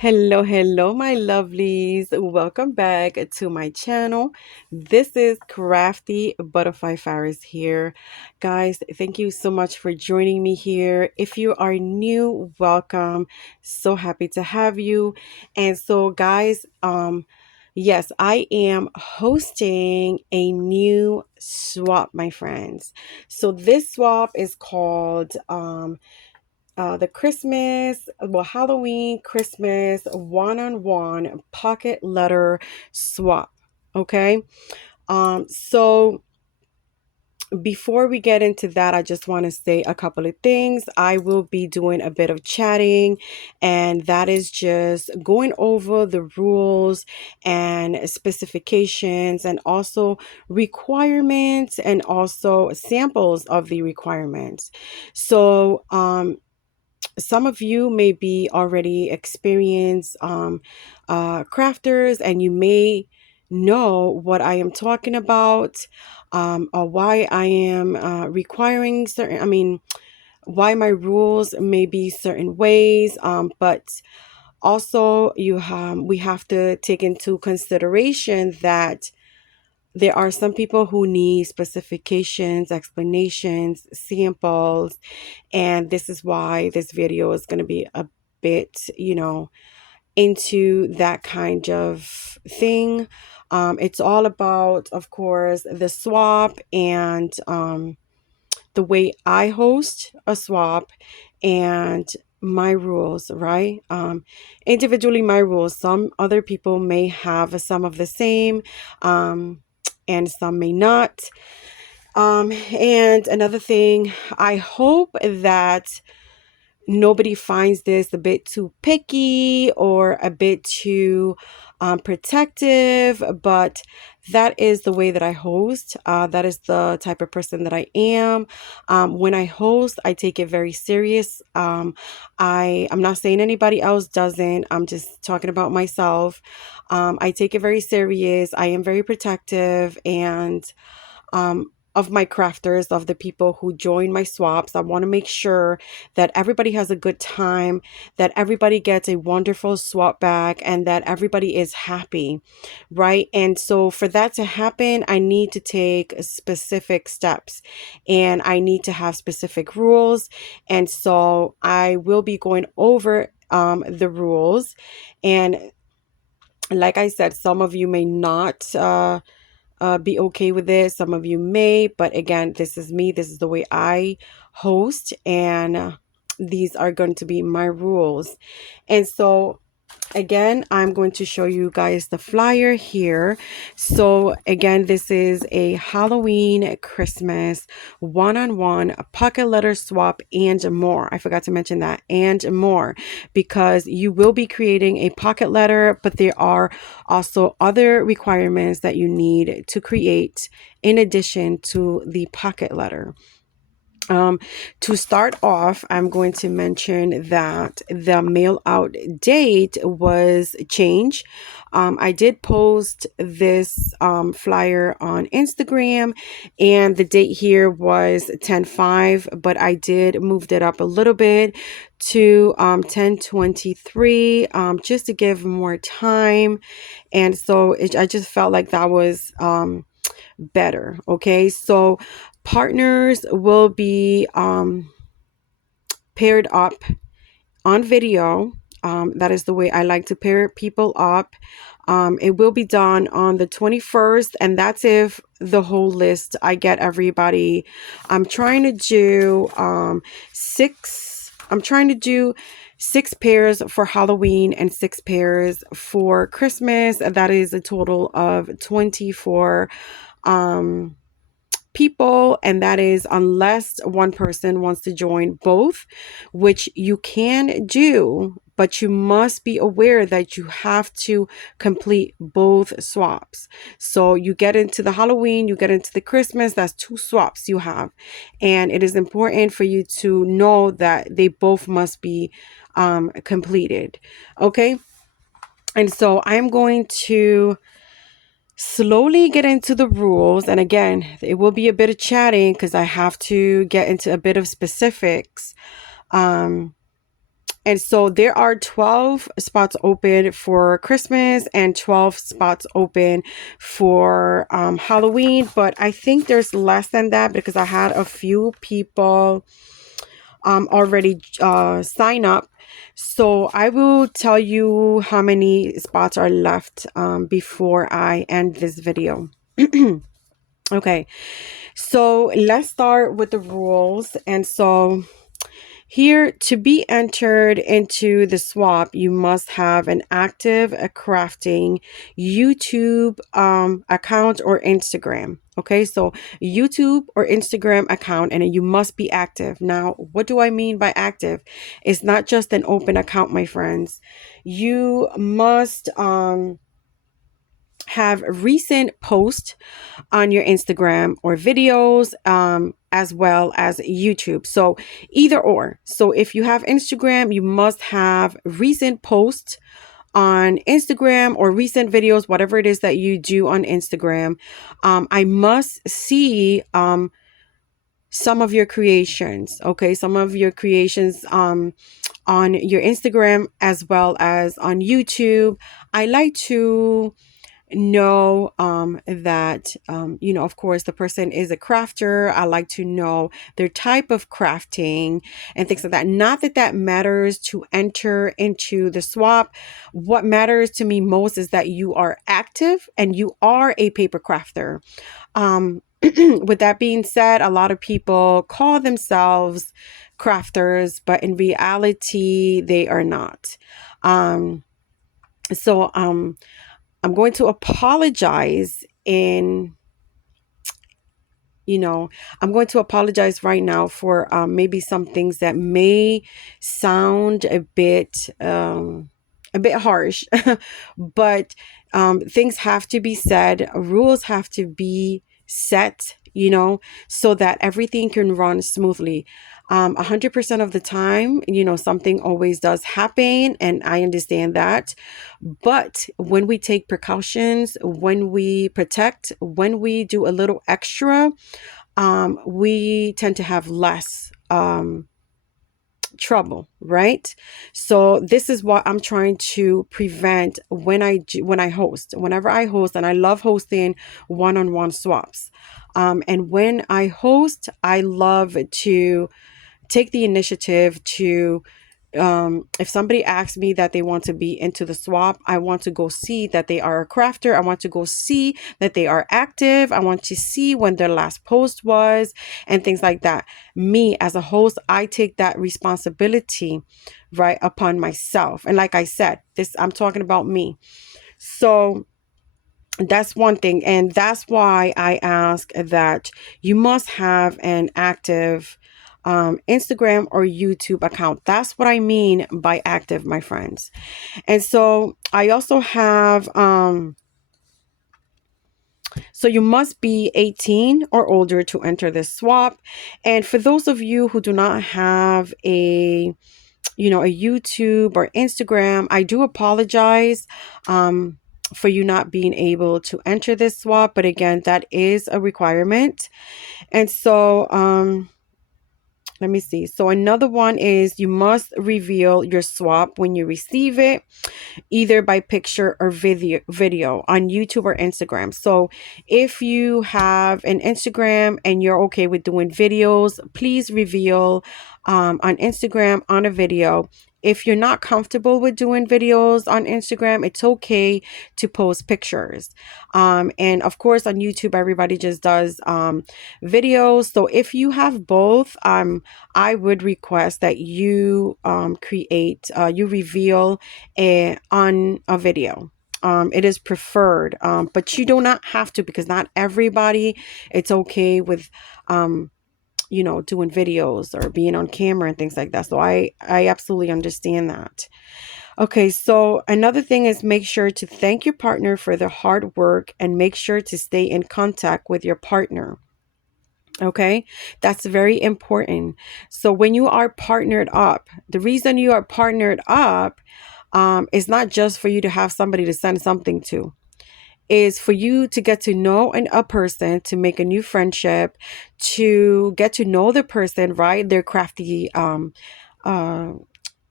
Hello, my lovelies. Welcome back to my channel. This is Crafty Butterfly Faris here. Guys, thank you so much for joining me here. If you are new, welcome. So happy to have you. And so, guys, yes, I am hosting a new swap, my friends. So this swap is called the Halloween Christmas one-on-one pocket letter swap. Okay. So before we get into that, I just want to say a couple of things. I will be doing a bit of chatting, and that is just going over the rules and specifications and also requirements and also samples of the requirements. So, some of you may be already experienced crafters, and you may know what I am talking about, or why I am requiring certain, why my rules may be certain ways, but also we have to take into consideration that there are some people who need specifications, explanations, samples, and this is why this video is going to be a bit, into that kind of thing. It's all about, of course, the swap and the way I host a swap and my rules, right? Individually, my rules. Some other people may have some of the same, and some may not. And another thing, I hope that nobody finds this a bit too picky or a bit too protective, but that is the way that I host. That is the type of person that I am. When I host, I take it very serious. I'm not saying anybody else doesn't. I'm just talking about myself. I take it very serious. I am very protective, and of my crafters, of the people who join my swaps. I want to make sure that everybody has a good time, that everybody gets a wonderful swap back, and that everybody is happy, right? And so for that to happen, I need to take specific steps, and I need to have specific rules. And so I will be going over the rules. And like I said, some of you may not be okay with this. Some of you may, but again, this is me. This is the way I host, and these are going to be my rules. And so again, I'm going to show you guys the flyer here. So again, this is a Halloween, Christmas, one-on-one pocket letter swap and more. I forgot to mention that, and more, because you will be creating a pocket letter, but there are also other requirements that you need to create in addition to the pocket letter. To start off, I'm going to mention that the mail out date was changed. I did post this flyer on Instagram, and the date here was 10/5, but I did moved it up a little bit to 10/23, just to give more time. And so I just felt like that was better. Okay, so partners will be paired up on video. That is the way I like to pair people up. It will be done on the 21st, and that's if the whole list, I get everybody. I'm trying to do I'm trying to do 6 pairs for Halloween and 6 pairs for Christmas. That is a total of 24 people, and that is unless one person wants to join both, which you can do, but you must be aware that you have to complete both swaps. So you get into the Halloween, you get into the Christmas, that's 2 swaps you have, and it is important for you to know that they both must be completed. Okay, and so I'm going to slowly get into the rules. And again, it will be a bit of chatting because I have to get into a bit of specifics. And so there are 12 spots open for Christmas and 12 spots open for Halloween. But I think there's less than that because I had a few people already sign up. So I will tell you how many spots are left before I end this video. Okay, so let's start with the rules. And so here, to be entered into the swap, you must have an active crafting YouTube account or Instagram. Okay, so YouTube or Instagram account, and you must be active. Now, what do I mean by active? It's not just an open account, my friends. You must have recent posts on your Instagram or videos, as well as YouTube. So either or. So if you have Instagram, you must have recent posts on Instagram or recent videos, whatever it is that you do on Instagram. I must see some of your creations. Okay, some of your creations on your Instagram as well as on YouTube. I like to know that of course the person is a crafter. I like to know their type of crafting and things like that. Not that that matters to enter into the swap. What matters to me most is that you are active and you are a paper crafter. With that being said, a lot of people call themselves crafters, but in reality they are not. So I'm going to apologize I'm going to apologize right now for maybe some things that may sound a bit harsh, but things have to be said, rules have to be set, so that everything can run smoothly. 100% of the time, something always does happen, and I understand that. But when we take precautions, when we protect, when we do a little extra, we tend to have less trouble, right? So this is what I'm trying to prevent when I host. Whenever I host, and I love hosting one-on-one swaps. And when I host, I love to take the initiative to if somebody asks me that they want to be into the swap, I want to go see that they are a crafter. I want to go see that they are active. I want to see when their last post was and things like that. Me as a host, I take that responsibility right upon myself. And like I said, I'm talking about me. So that's one thing. And that's why I ask that you must have an active Instagram or YouTube account. That's what I mean by active, my friends. And so I also have, so you must be 18 or older to enter this swap. And for those of you who do not have a YouTube or Instagram, I do apologize for you not being able to enter this swap. But again, that is a requirement. And so let me see. So another one is you must reveal your swap when you receive it, either by picture or video on YouTube or Instagram. So if you have an Instagram and you're okay with doing videos, please reveal on Instagram on a video. If you're not comfortable with doing videos on Instagram, it's okay to post pictures. And of course on YouTube, everybody just does videos. So if you have both, I would request that you you reveal on a video. It is preferred, but you do not have to, because not everybody, it's okay with doing videos or being on camera and things like that. So I absolutely understand that. Okay, so another thing is make sure to thank your partner for their hard work and make sure to stay in contact with your partner. Okay, that's very important. So when you are partnered up, the reason you are partnered up is not just for you to have somebody to send something to, is for you to get to know a person, to make a new friendship, to get to know the person, right? Their crafty uh,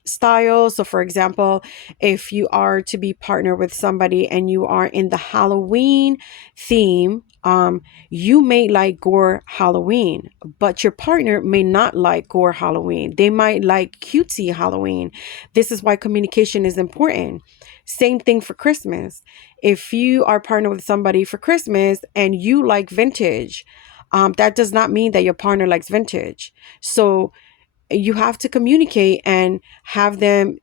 style. So for example, if you are to be partnered with somebody and you are in the Halloween theme, you may like gore Halloween, but your partner may not like gore Halloween. They might like cutesy Halloween. This is why communication is important. Same thing for Christmas. If you are partnered with somebody for Christmas and you like vintage, that does not mean that your partner likes vintage. So you have to communicate and have them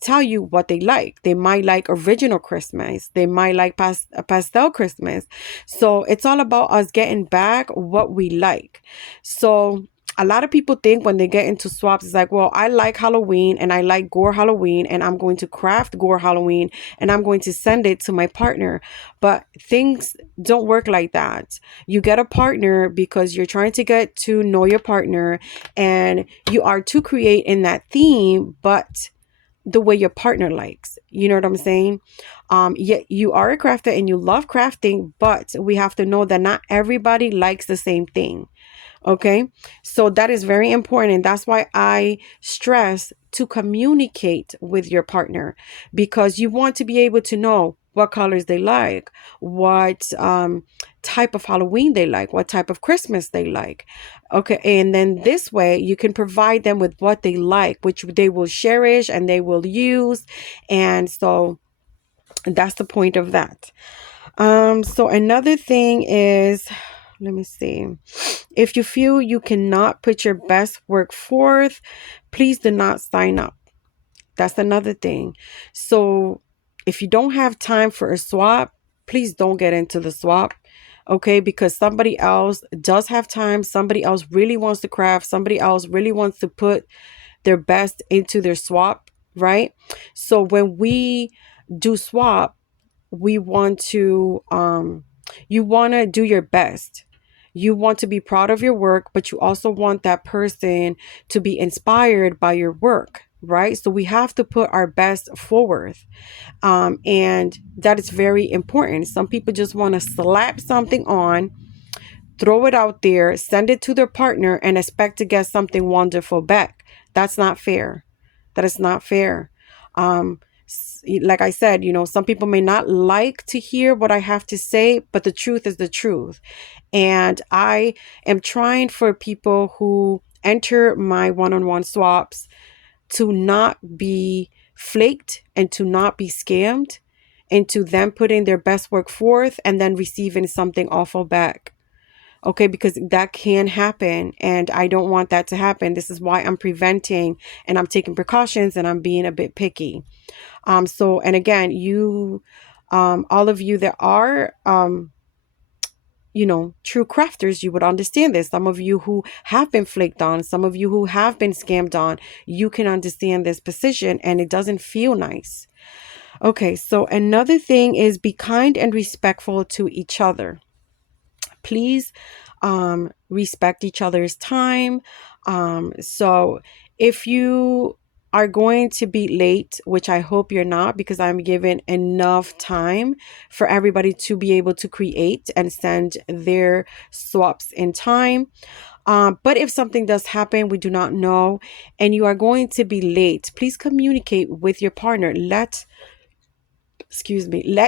tell you what they like. They might like original Christmas. They might like pastel Christmas. So it's all about us getting back what we like. So a lot of people think when they get into swaps, it's like, well, I like Halloween and I like gore Halloween and I'm going to craft gore Halloween and I'm going to send it to my partner. But things don't work like that. You get a partner because you're trying to get to know your partner and you are to create in that theme, but the way your partner likes. You know what I'm saying? Yet you are a crafter and you love crafting, but we have to know that not everybody likes the same thing. Okay, so that is very important. And that's why I stress to communicate with your partner, because you want to be able to know what colors they like, what type of Halloween they like, what type of Christmas they like. Okay, and then this way you can provide them with what they like, which they will cherish and they will use. And so that's the point of that. So another thing is, let me see. If you feel you cannot put your best work forth, please do not sign up. That's another thing. So if you don't have time for a swap, please don't get into the swap. Okay, because somebody else does have time. Somebody else really wants to craft. Somebody else really wants to put their best into their swap, right? So when we do swap, we want to you want to do your best. You want to be proud of your work, but you also want that person to be inspired by your work, right? So we have to put our best forward, and that is very important. Some people just want to slap something on, throw it out there, send it to their partner, and expect to get something wonderful back. That's not fair. That is not fair. Like I said, some people may not like to hear what I have to say, but the truth is the truth. And I am trying for people who enter my one-on-one swaps to not be flaked and to not be scammed into them putting their best work forth and then receiving something awful back. Okay, because that can happen and I don't want that to happen. This is why I'm preventing and I'm taking precautions and I'm being a bit picky. So, and again, all of you that are, true crafters, you would understand this. Some of you who have been flaked on, some of you who have been scammed on, you can understand this position and it doesn't feel nice. Okay, so another thing is be kind and respectful to each other. Please respect each other's time. So if you are going to be late, which I hope you're not, because I'm given enough time for everybody to be able to create and send their swaps in time. But if something does happen, we do not know, and you are going to be late, please communicate with your partner. Let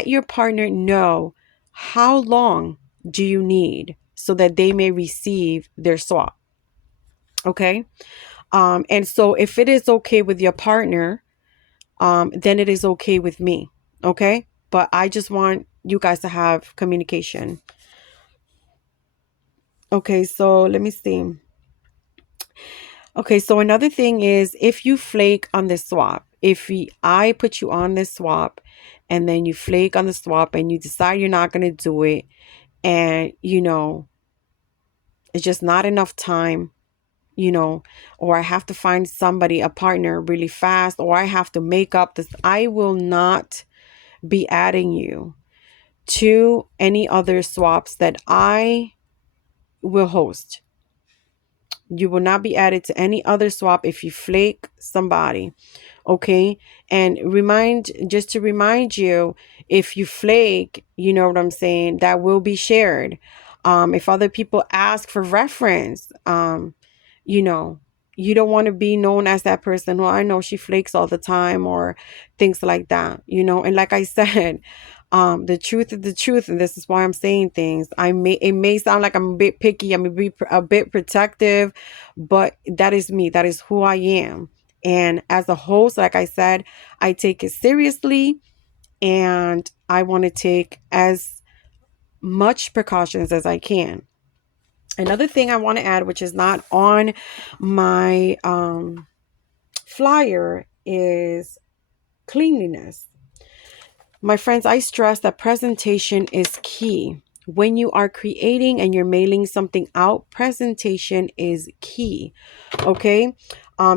your partner know how long do you need so that they may receive their swap. Okay. And so if it is okay with your partner, then it is okay with me. Okay. But I just want you guys to have communication. Okay. So let me see. Okay. So another thing is if you flake on this swap, I put you on this swap and then you flake on the swap and you decide you're not going to do it, and it's just not enough time, or I have to find somebody, a partner really fast, or I have to make up this, I will not be adding you to any other swaps that I will host. You will not be added to any other swap if you flake somebody. Okay. And just to remind you, if you flake, you know what I'm saying, that will be shared. If other people ask for reference, you know, You don't want to be known as that person. Well, I know she flakes all the time or things like that, you know. And like I said, the truth is the truth, and this is why I'm saying things. It may sound like I'm a bit picky, I'm a bit protective, but that is me. That is who I am. And as a host, like I said, I take it seriously, and I want to take as much precautions as I can. Another thing I want to add, which is not on my flyer, is cleanliness. My friends, I stress that presentation is key. When you are creating and you're mailing something out, presentation is key. Okay.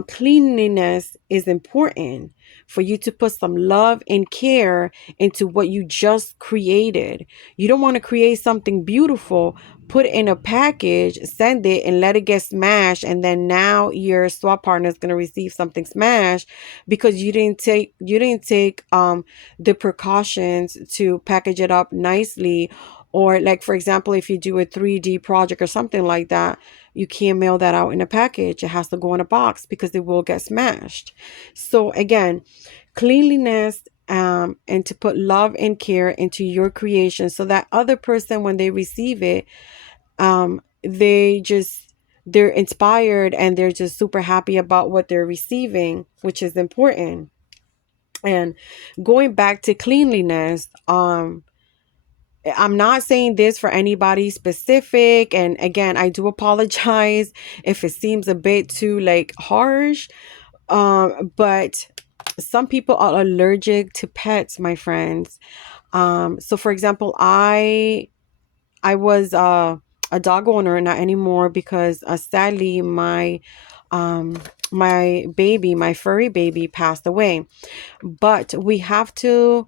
Cleanliness is important for you to put some love and care into what you just created. You don't want to create something beautiful, put it in a package, send it, and let it get smashed, and then now your swap partner is going to receive something smashed because you didn't take the precautions to package it up nicely. Or like, for example, if you do a 3D project or something like that, you can't mail that out in a package. It has to go in a box because it will get smashed. So again, cleanliness, and to put love and care into your creation so that other person, when they receive it, they're inspired and they're just super happy about what they're receiving, which is important. And going back to cleanliness, I'm not saying this for anybody specific. And again, I do apologize if it seems a bit too like harsh. But some people are allergic to pets, my friends. So for example, I was a dog owner, not anymore, because sadly my baby, my furry baby, passed away. But we have to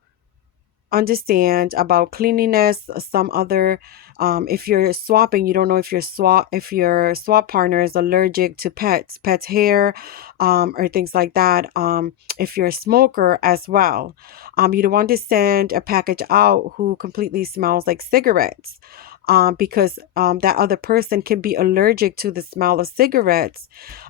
understand about cleanliness. Some other, if you're swapping, you don't know if your swap partner is allergic to pets hair, or things like that. If you're a smoker as well, you don't want to send a package out who completely smells like cigarettes, because that other person can be allergic to the smell of cigarettes.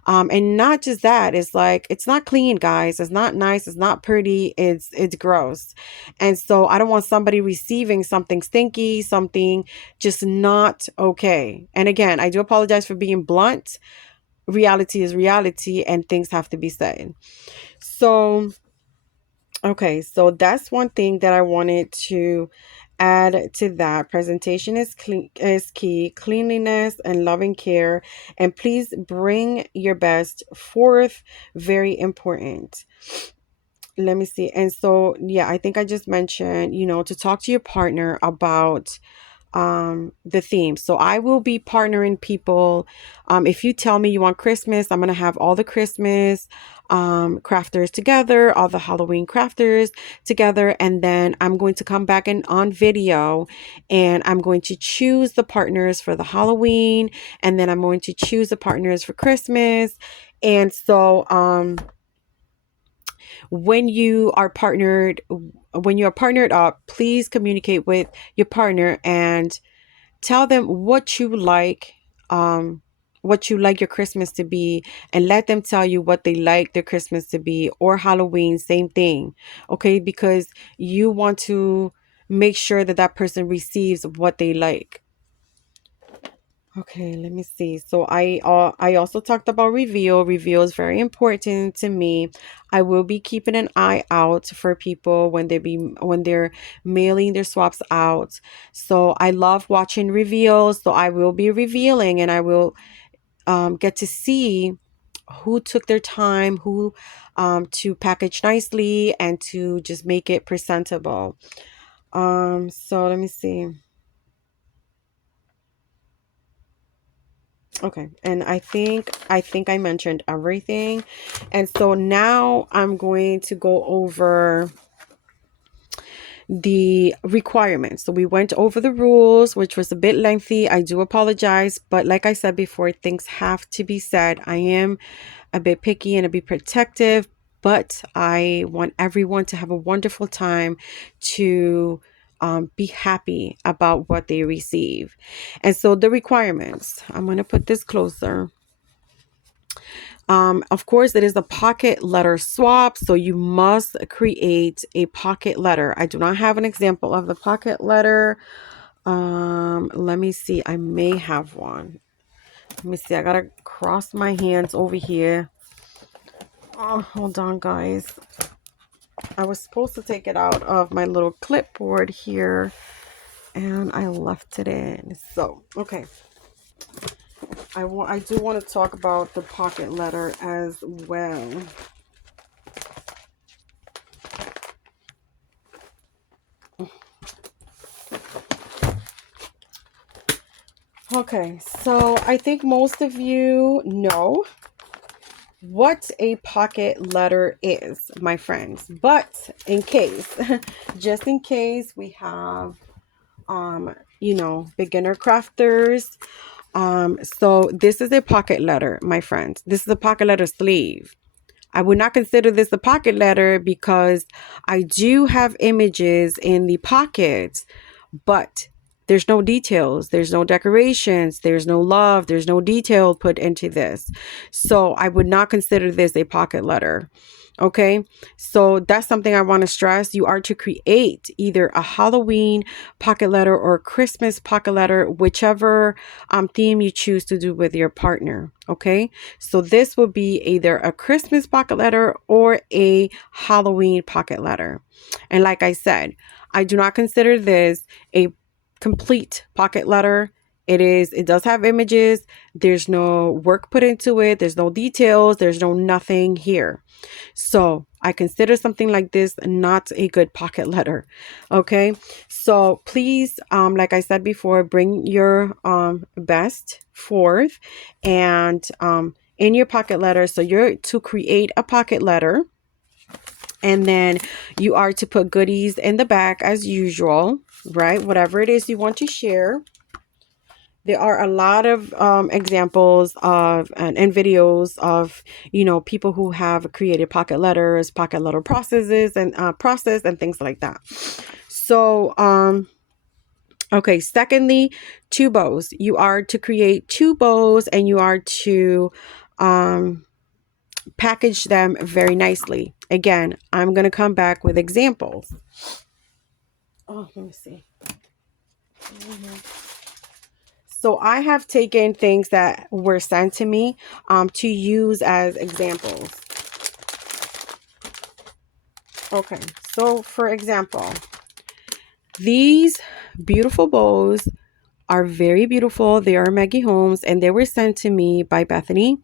And not just that, it's like, it's not clean, guys. It's not nice. It's not pretty. It's gross. And so I don't want somebody receiving something stinky, something just not okay. And again, I do apologize for being blunt. Reality is reality, and things have to be said. So, okay, so that's one thing that I wanted to add to that. Presentation is key, cleanliness and loving care, and please bring your best forth. Very important. Let me see. And so, yeah, I think I just mentioned, to talk to your partner about the theme. So I will be partnering people. If you tell me you want Christmas, I'm going to have all the Christmas crafters together, all the Halloween crafters together, and then I'm going to come back and on video, and I'm going to choose the partners for the Halloween, and then I'm going to choose the partners for Christmas. And so when you are partnered up, please communicate with your partner and tell them what you like your Christmas to be, and let them tell you what they like their Christmas to be, or Halloween, same thing. Okay, because you want to make sure that that person receives what they like. Okay, let me see. So I also talked about reveal. Reveal is very important to me. I will be keeping an eye out for people when they're mailing their swaps out. So I love watching reveals. So I will be revealing, and I will get to see who took their time, who to package nicely and to just make it presentable. So let me see. Okay, and I think I mentioned everything. And so now I'm going to go over the requirements. So we went over the rules, which was a bit lengthy. I do apologize, but like I said before, things have to be said. I am a bit picky and a bit protective, but I want everyone to have a wonderful time, to be happy about what they receive. And so the requirements, I'm going to put this closer. Of course, it is a pocket letter swap, so you must create a pocket letter. I do not have an example of the pocket letter. Let me see. I may have one. Let me see. I gotta cross my hands over here. Oh, hold on, guys. I was supposed to take it out of my little clipboard here, and I left it in. So, okay. I do want to talk about the pocket letter as well. Okay, so I think most of you know what a pocket letter is, my friends. But in case, just in case we have, beginner crafters. So this is a pocket letter, my friends. This is a pocket letter sleeve. I would not consider this a pocket letter because I do have images in the pockets, but there's no details, there's no decorations, there's no love, there's no detail put into this. So I would not consider this a pocket letter. Okay, so that's something I want to stress. You are to create either a Halloween pocket letter or a Christmas pocket letter, whichever theme you choose to do with your partner. Okay, so this will be either a Christmas pocket letter or a Halloween pocket letter. And like I said, I do not consider this a complete pocket letter. It does have images. There's no work put into it. There's no details. There's no nothing here. So I consider something like this not a good pocket letter. Okay. So please, like I said before, bring your best forth and in your pocket letter. So you're to create a pocket letter. And then you are to put goodies in the back as usual, right? Whatever it is you want to share. There are a lot of examples of and videos of, people who have created pocket letters, pocket letter processes and things like that. So, okay. Secondly, two bows. You are to create two bows and you are to package them very nicely. Again, I'm going to come back with examples. Oh, let me see. So I have taken things that were sent to me to use as examples. Okay, so for example, these beautiful bows are very beautiful. They are Maggie Holmes and they were sent to me by Bethany,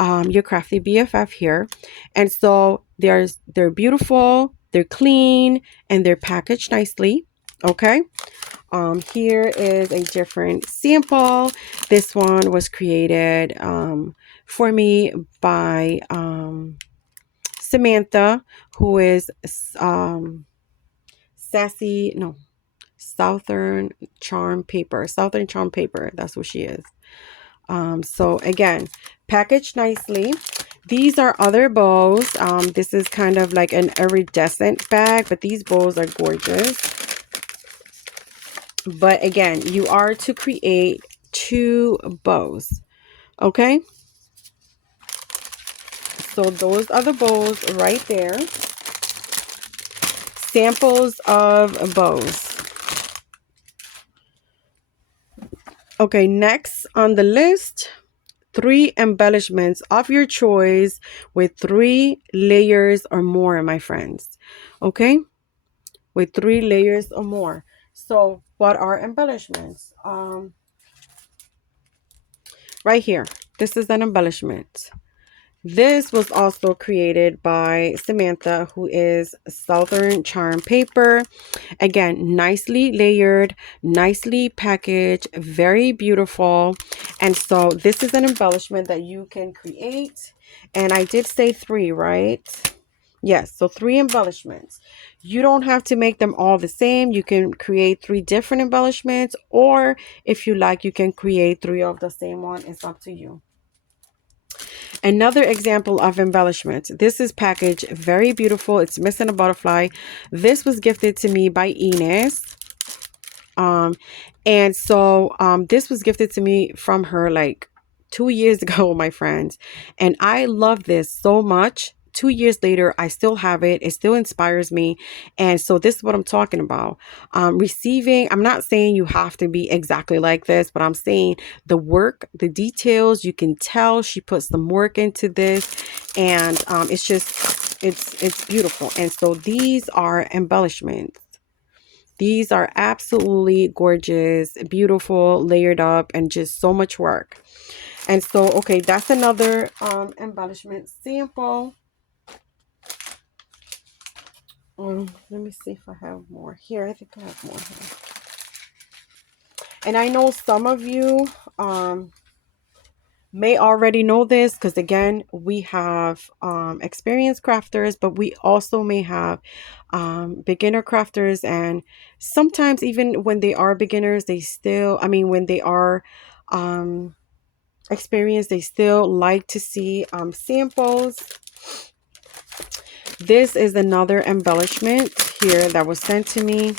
your crafty BFF here. And so they're beautiful, they're clean, and they're packaged nicely. Okay. Here is a different sample. This one was created for me by Samantha, who is Southern Charm Paper. Southern Charm Paper. That's what she is. So again, packaged nicely. These are other bows. This is kind of like an iridescent bag, but these bows are gorgeous. But again, you are to create two bows. Okay. So those are the bows right there. Samples of bows. Okay, next on the list, 3 embellishments of your choice with 3 layers or more, my friends. Okay, with 3 layers or more. So what are embellishments? Right here, this is an embellishment. This was also created by Samantha, who is Southern Charm Paper. Again, nicely layered, nicely packaged, very beautiful. And so this is an embellishment that you can create. And I did say 3, right? Yes, so 3 embellishments. You don't have to make them all the same. You can create 3 different embellishments, or if you like, you can create 3 of the same one. It's up to you. Another example of embellishment. This is packaged very beautiful. It's missing a butterfly. This was gifted to me by Ines. And so this was gifted to me from her like 2 years ago, my friends. And I love this so much. 2 years later, I still have it. It still inspires me. And so this is what I'm talking about. Receiving, I'm not saying you have to be exactly like this, but I'm saying the work, the details, you can tell she put some work into this. And it's just, it's beautiful. And so these are embellishments. These are absolutely gorgeous, beautiful, layered up, and just so much work. And so, okay, that's another embellishment sample. Let me see if I have more here. I think I have more here. And I know some of you may already know this because, again, we have experienced crafters, but we also may have beginner crafters. And sometimes even when they are beginners, they still, I mean, when they are experienced, they still like to see samples. This is another embellishment here that was sent to me.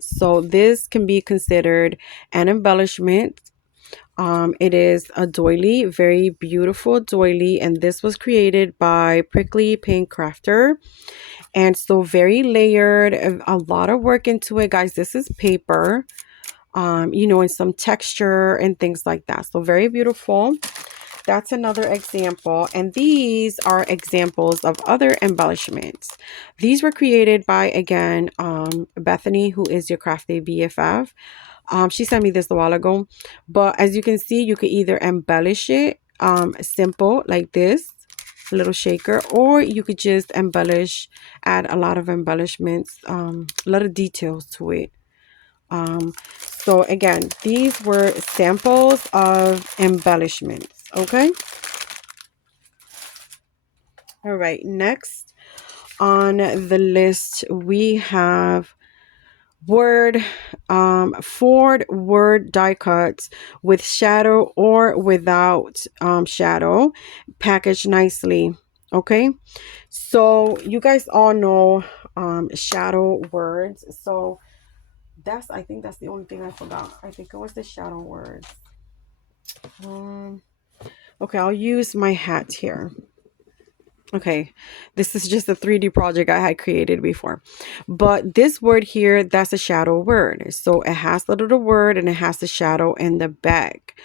So this can be considered an embellishment. It is a doily, very beautiful doily, and this was created by Prickly Pink Crafter. And so very layered, a lot of work into it, guys. This is paper, you know, and some texture and things like that. So very beautiful. That's another example. And these are examples of other embellishments. These were created by, again, Bethany, who is your craft day BFF. She sent me this a while ago. But as you can see, you could either embellish it simple like this, a little shaker, or you could just embellish, add a lot of embellishments, a lot of details to it. So again, these were samples of embellishments. Okay. All right. Next on the list, we have Ford word die cuts with shadow or without shadow, packaged nicely. Okay. So you guys all know shadow words. So I think that's the only thing I forgot. I think it was the shadow words. Okay, I'll use my hat here. Okay, this is just a 3D project I had created before. But this word here, that's a shadow word. So it has the little word and it has the shadow in the back.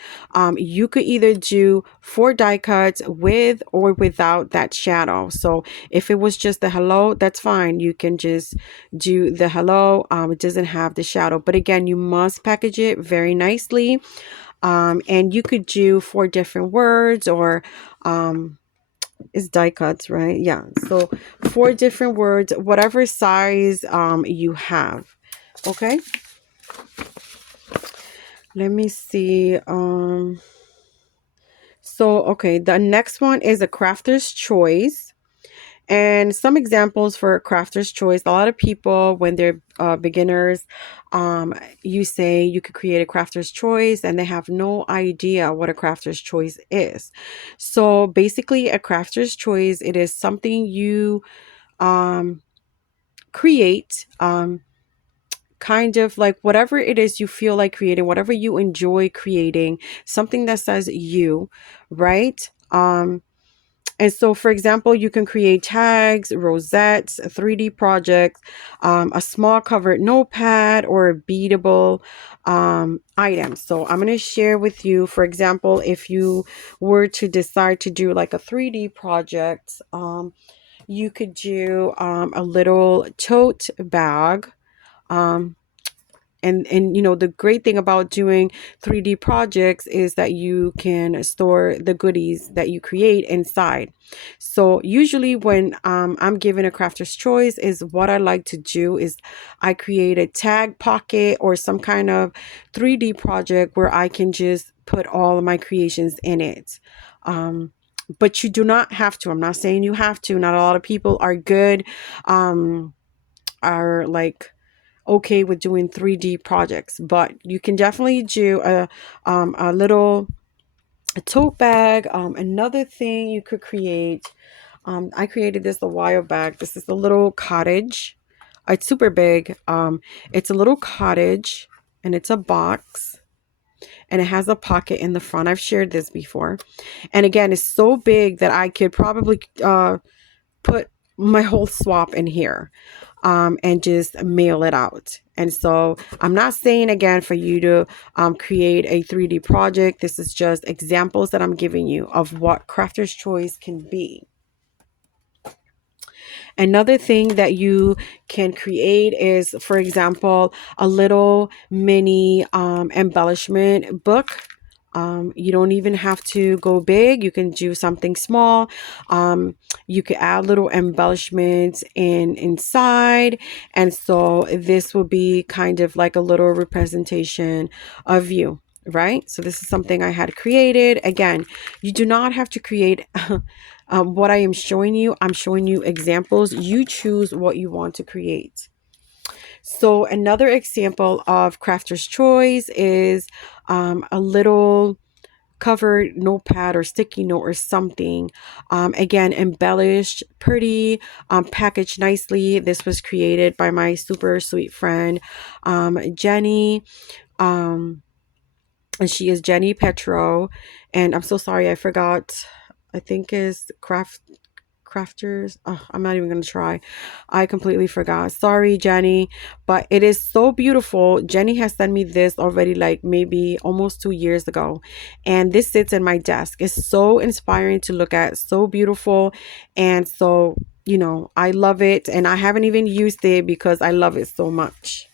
You could either do 4 die cuts with or without that shadow. So if it was just the hello, that's fine. You can just do the hello. It doesn't have the shadow. But again, you must package it very nicely. And you could do 4 different words or is die cuts, right? Yeah. So 4 different words, whatever size you have. Okay. Let me see. So okay, the next one is a crafter's choice. And some examples for crafter's choice. A lot of people, when they're beginners, you say you could create a crafter's choice and they have no idea what a crafter's choice is. So basically a crafter's choice, it is something you create, kind of like whatever it is you feel like creating, whatever you enjoy creating, something that says you, right? And so, for example, you can create tags, rosettes, 3D projects, a small covered notepad, or a beatable item. So I'm going to share with you, for example, if you were to decide to do like a 3D project, you could do a little tote bag. Um, and you know, the great thing about doing 3D projects is that you can store the goodies that you create inside. So usually when I'm given a crafter's choice, is what I like to do is I create a tag pocket or some kind of 3D project where I can just put all of my creations in it. But you do not have to. I'm not saying you have to. Not a lot of people are good, are like okay with doing 3D projects, but you can definitely do a little tote bag. Another thing you could create, I created this a while back. This is a little cottage. It's super big. It's a little cottage and it's a box. and it has a pocket in the front. I've shared this before. And again, it's so big that I could probably put my whole swap in here and just mail it out. And so I'm not saying again for you to create a 3D project. This is just examples that I'm giving you of what Crafter's Choice can be. Another thing that you can create is, for example, a little mini embellishment book. You don't even have to go big. You can do something small. You can add little embellishments inside. And so this will be kind of like a little representation of you, right? So this is something I had created. Again, you do not have to create what I am showing you. I'm showing you examples. You choose what you want to create. So another example of Crafter's Choice is a little covered notepad or sticky note or something. Again, embellished, pretty, packaged nicely. This was created by my super sweet friend, Jenny. And she is Jenny Petro. And I'm so sorry, I forgot. I think is crafters. Oh, I'm not even going to try. I completely forgot. Sorry, Jenny, but it is so beautiful. Jenny has sent me this already, like maybe almost 2 years ago. And this sits in my desk. It's so inspiring to look at, so beautiful. And so, you know, I love it. And I haven't even used it because I love it so much.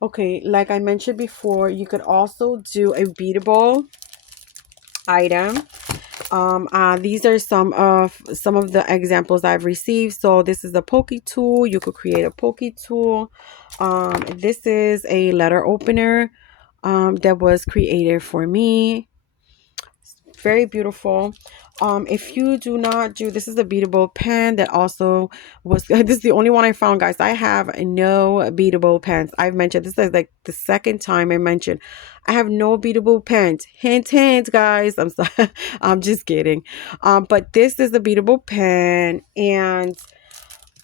Okay, like I mentioned before, you could also do a beadable item. These are some of the examples I've received. So this is a pokey tool. You could create a pokey tool. This is a letter opener that was created for me. Very beautiful. If you do not do, this is a beadable pen that also was, this is the only one I found, guys. I have no beadable pens. I've mentioned, this is like the second time I mentioned, I have no beadable pens. Hint, hint, guys. I'm sorry. I'm just kidding. But this is a beadable pen. And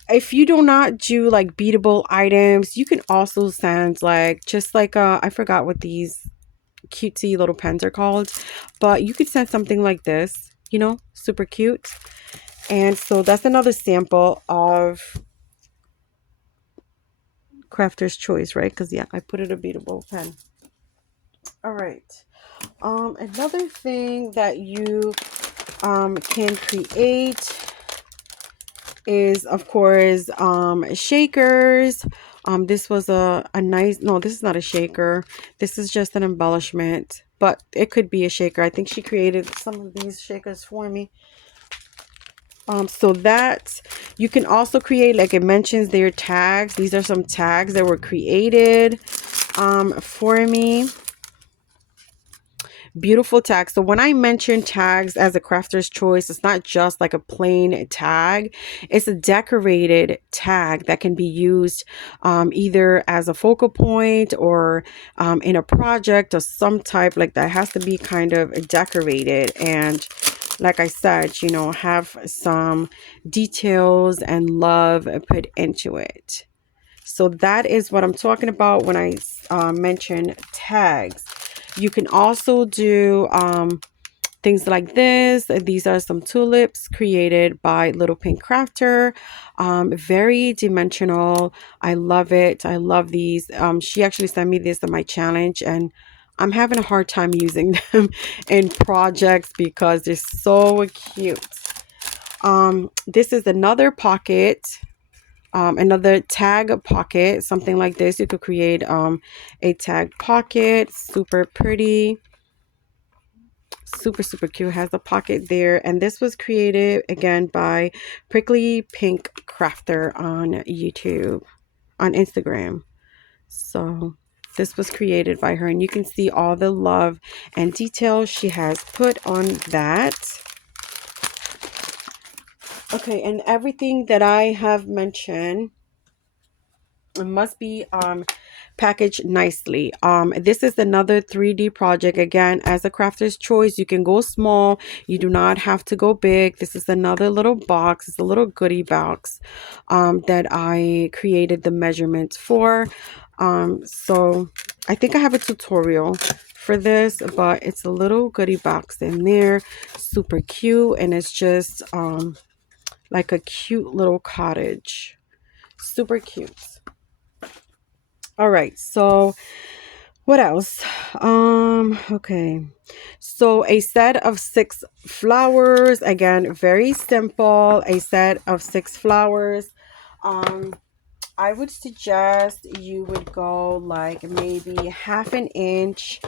if you do not do like beadable items, you can also send like, just like, I forgot what these cutesy little pens are called, but you could send something like this, you know, super cute. And so that's another sample of Crafter's Choice, right? Because yeah, I put it a beadable pen. All right. Another thing that you can create is, of course, shakers. This was a nice, no, this is not a shaker. This is just an embellishment, but it could be a shaker. I think she created some of these shakers for me. So that you can also create, like it mentions their tags. These are some tags that were created for me. Beautiful tags. So when I mention tags as a Crafter's Choice, it's not just like a plain tag. It's a decorated tag that can be used either as a focal point or in a project of some type like that. It has to be kind of decorated and, like I said, you know, have some details and love put into it. So that is what I'm talking about when I mention tags. You can also do things like this. These are some tulips created by Little Pink Crafter. Very dimensional. I love it. I love these. She actually sent me this in my challenge, and I'm having a hard time using them in projects because they're so cute. This is another pocket. Another tag pocket, something like this. You could create a tag pocket. Super pretty, super cute. Has a pocket there, and this was created again by Prickly Pink Crafter on YouTube, on Instagram. So this was created by her, and you can see all the love and detail she has put on that. Okay, and everything that I have mentioned, it must be packaged nicely. This is another 3D project. Again, as a Crafter's Choice, you can go small. You do not have to go big. This is another little box. It's a little goodie box that I created the measurements for. So I think I have a tutorial for this, but it's a little goodie box in there, super cute, and it's just like a cute little cottage, super cute. All right, so what else? Okay, so a set of 6 flowers, again, very simple, a set of 6 flowers. um I would suggest you would go like maybe half an inch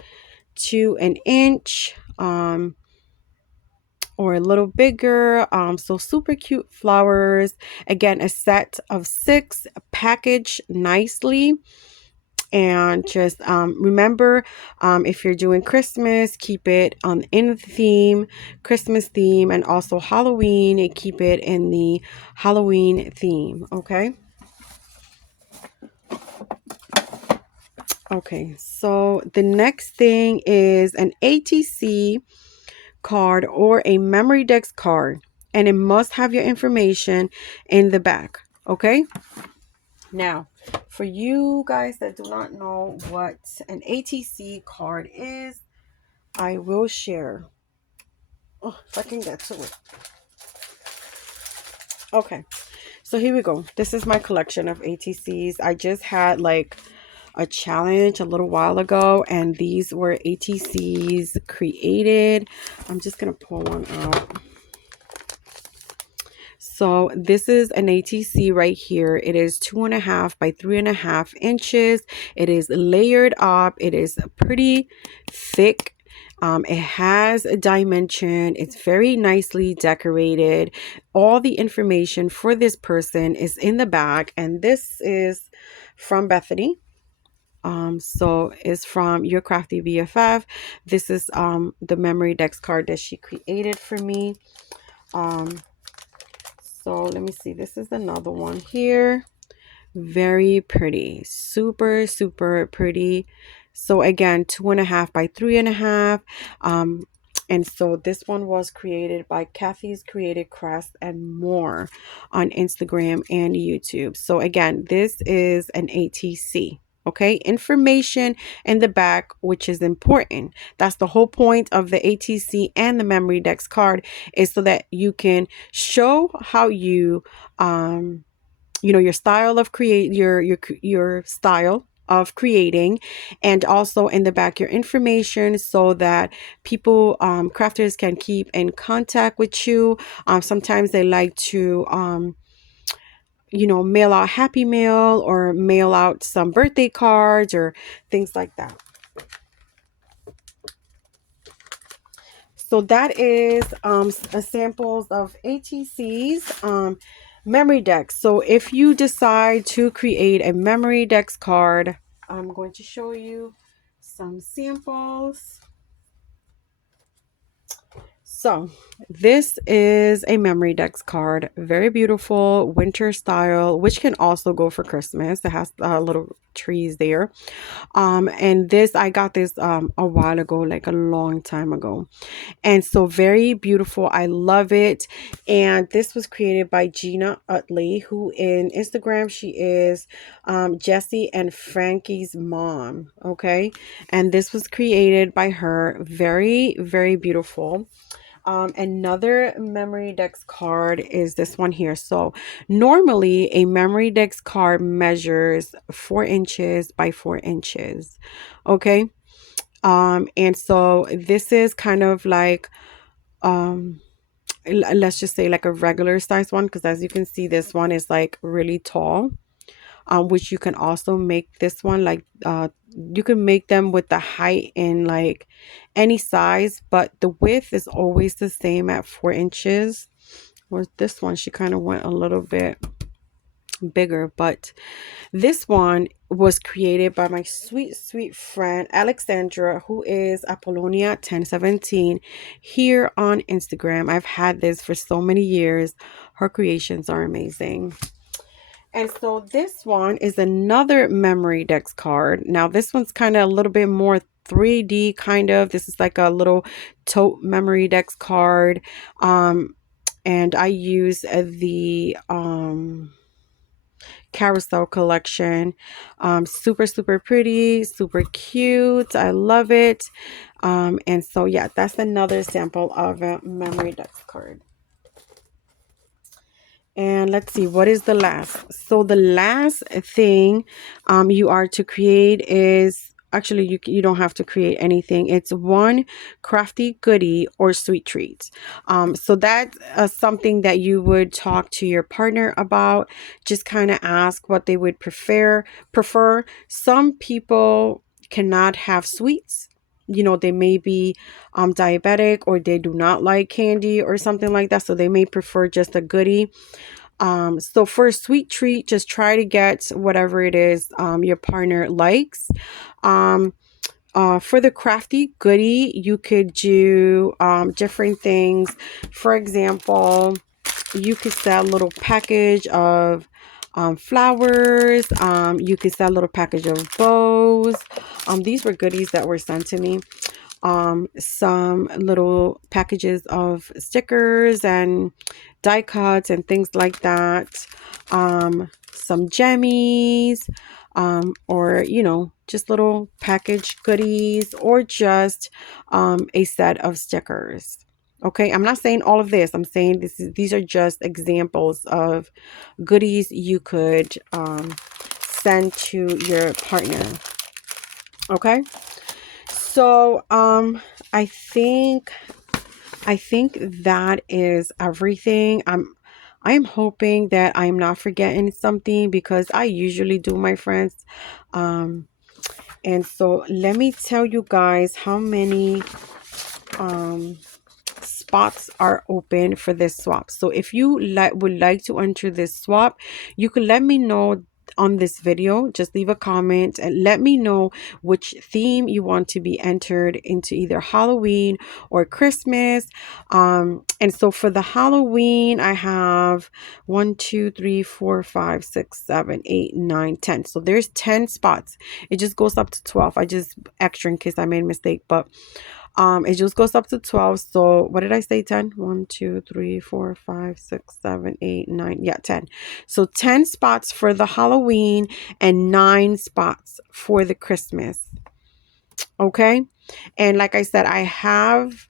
to an inch, or a little bigger. So super cute flowers. Again, a set of 6, packaged nicely. And just remember, if you're doing Christmas, keep it in the theme, Christmas theme, and also Halloween, and keep it in the Halloween theme. Okay. Okay, so the next thing is an ATC card or a memory dex card, and it must have your information in the back. Okay, now for you guys that do not know what an ATC card is, I will share. Oh, if I can get to it. Okay, so here we go. This is my collection of ATCs. I just had like a challenge a little while ago, and these were ATCs created. I'm just gonna pull one out. So this is an ATC right here. It is 2.5 by 3.5 inches. It is layered up. It is pretty thick. It has a dimension. It's very nicely decorated. All the information for this person is in the back, and this is from Bethany. So it's from Your Crafty BFF. This is the memory dex card that she created for me. So let me see. This is another one here. Very pretty. Super, super pretty. So again, 2.5 by 3.5. And so this one was created by Kathy's Creative Crafts and More on Instagram and YouTube. So again, this is an ATC. Okay, information in the back, which is important. That's the whole point of the ATC and the memory dex card, is so that you can show how you your style of create your style of creating, and also in the back your information, so that people, crafters, can keep in contact with you. Sometimes they like to mail out happy mail, or mail out some birthday cards or things like that. So that is samples of ATCs, memory decks. So if you decide to create a memory decks card, I'm going to show you some samples. So this is a memory dex card, very beautiful winter style, which can also go for Christmas. It has little trees there. And this, I got this a while ago, like a long time ago. And so very beautiful. I love it. And this was created by Gina Utley, who in Instagram, she is Jesse and Frankie's mom. Okay. And this was created by her. Very, very beautiful. Another memory dex card is this one here. So normally a memory dex card measures 4 inches by 4 inches. Okay. And so this is kind of like, let's just say like a regular size one, because as you can see, this one is like really tall, which you can also make this one like, you can make them with the height in like any size, but the width is always the same at 4 inches. Whereas this one, she kind of went a little bit bigger, but this one was created by my sweet, sweet friend Alexandra, who is Apollonia 1017 here on Instagram. I've had this for so many years. Her creations are amazing. And so this one is another memory dex card. Now this one's kind of a little bit more 3D kind of. This is like a little tote memory dex card. And I use the carousel collection. Super, super pretty, super cute. I love it. And so, yeah, that's another sample of a memory dex card. And let's see, what is the last? So the last thing you are to create is, actually, you don't have to create anything. It's one crafty goodie or sweet treat. So that's something that you would talk to your partner about. Just kind of ask what they would prefer. Some people cannot have sweets. You know, they may be diabetic, or they do not like candy or something like that. So they may prefer just a goodie. So for a sweet treat, just try to get whatever it is your partner likes. For the crafty goodie, you could do different things. For example, you could set a little package of flowers. You could set a little package of bows. These were goodies that were sent to me. Some little packages of stickers and die cuts and things like that. Some jammies, or, you know, just little package goodies, or just a set of stickers. Okay, I'm not saying all of this. I'm saying these are just examples of goodies you could send to your partner. Okay. So, I think that is everything. I am hoping that I'm not forgetting something, because I usually do, my friends. Um, and so let me tell you guys how many spots are open for this swap. So if you would like to enter this swap, you could let me know on this video. Just leave a comment and let me know which theme you want to be entered into, either Halloween or Christmas. And so for the Halloween, I have 1 2 3 4 5 6 7 8 9 10. So there's 10 spots. It just goes up to 12. I just extra in case I made a mistake, but it just goes up to 12. So what did I say? 10? 1 2 3 4 5 6 7 8 9. Yeah, 10. So 10 spots for the Halloween and 9 spots for the Christmas. Okay. And like I said, I have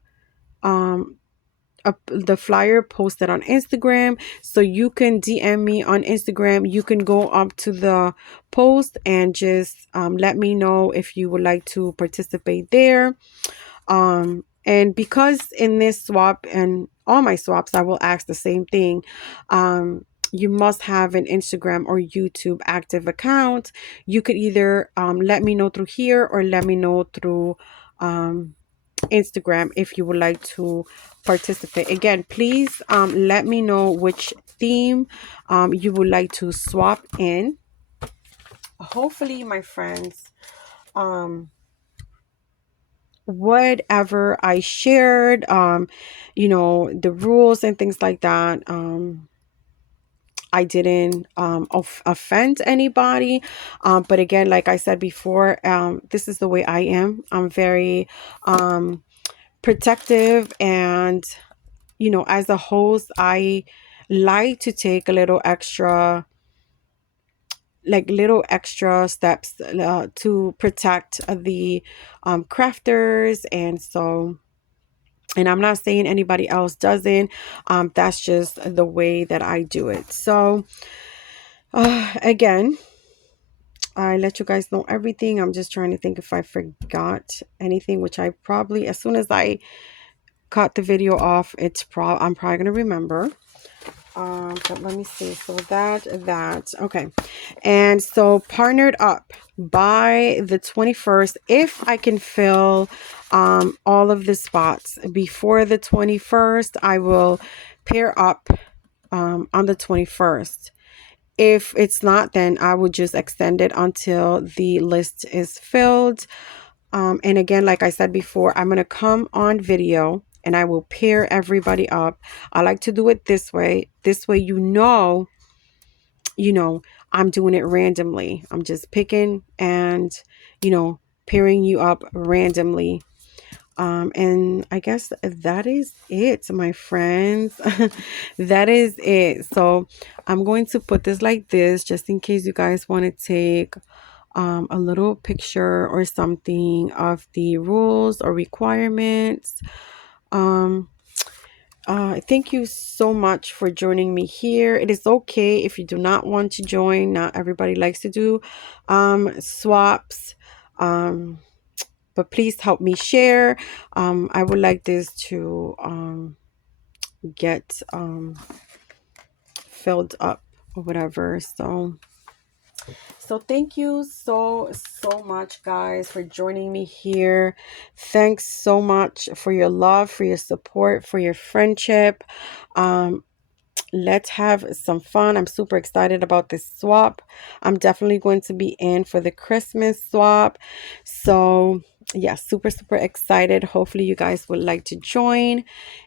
the flyer posted on Instagram, so you can DM me on Instagram. You can go up to the post and just let me know if you would like to participate there. And because in this swap and all my swaps, I will ask the same thing. You must have an Instagram or YouTube active account. You could either let me know through here, or let me know through Instagram if you would like to participate. Again, please let me know which theme you would like to swap in. Hopefully, my friends, whatever I shared, you know, the rules and things like that, I didn't offend anybody. But again, like I said before, this is the way I am. I'm very protective, and, you know, as a host, I like to take a little extra, like little extra steps to protect the crafters. And so, and I'm not saying anybody else doesn't. That's just the way that I do it. So again, I let you guys know everything. I'm just trying to think if I forgot anything, which I probably, as soon as I cut the video off, I'm probably gonna remember. But let me see. So okay. And so partnered up by the 21st. If I can fill all of the spots before the 21st, I will pair up on the 21st. If it's not, then I will just extend it until the list is filled. And again, like I said before, I'm going to come on video and I will pair everybody up. I like to do it this way. This way, you know, I'm doing it randomly. I'm just picking and, you know, pairing you up randomly. And I guess that is it, my friends. That is it. So I'm going to put this like this just in case you guys want to take a little picture or something of the rules or requirements. Um, thank you so much for joining me here. It is okay if you do not want to join. Not everybody likes to do swaps. Um, but please help me share. I would like this to get filled up or whatever. So thank you so much, guys, for joining me here. Thanks so much for your love, for your support, for your friendship. Um, let's have some fun. I'm super excited about this swap. I'm definitely going to be in for the Christmas swap. So, yeah, super excited. Hopefully, you guys would like to join.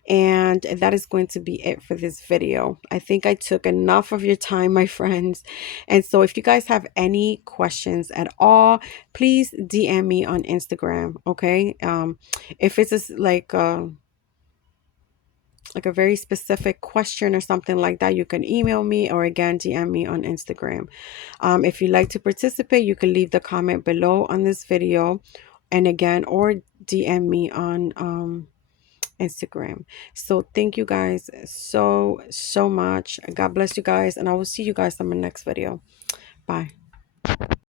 And that is going to be it for this video. I think I took enough of your time, my friends. And so, if you guys have any questions at all, please DM me on Instagram. Okay. If it's just like a very specific question or something like that, you can email me or again DM me on Instagram. If you'd like to participate, you can leave the comment below on this video, and again, or DM me on Instagram. So thank you guys so much. God bless you guys, and I will see you guys on my next video. Bye.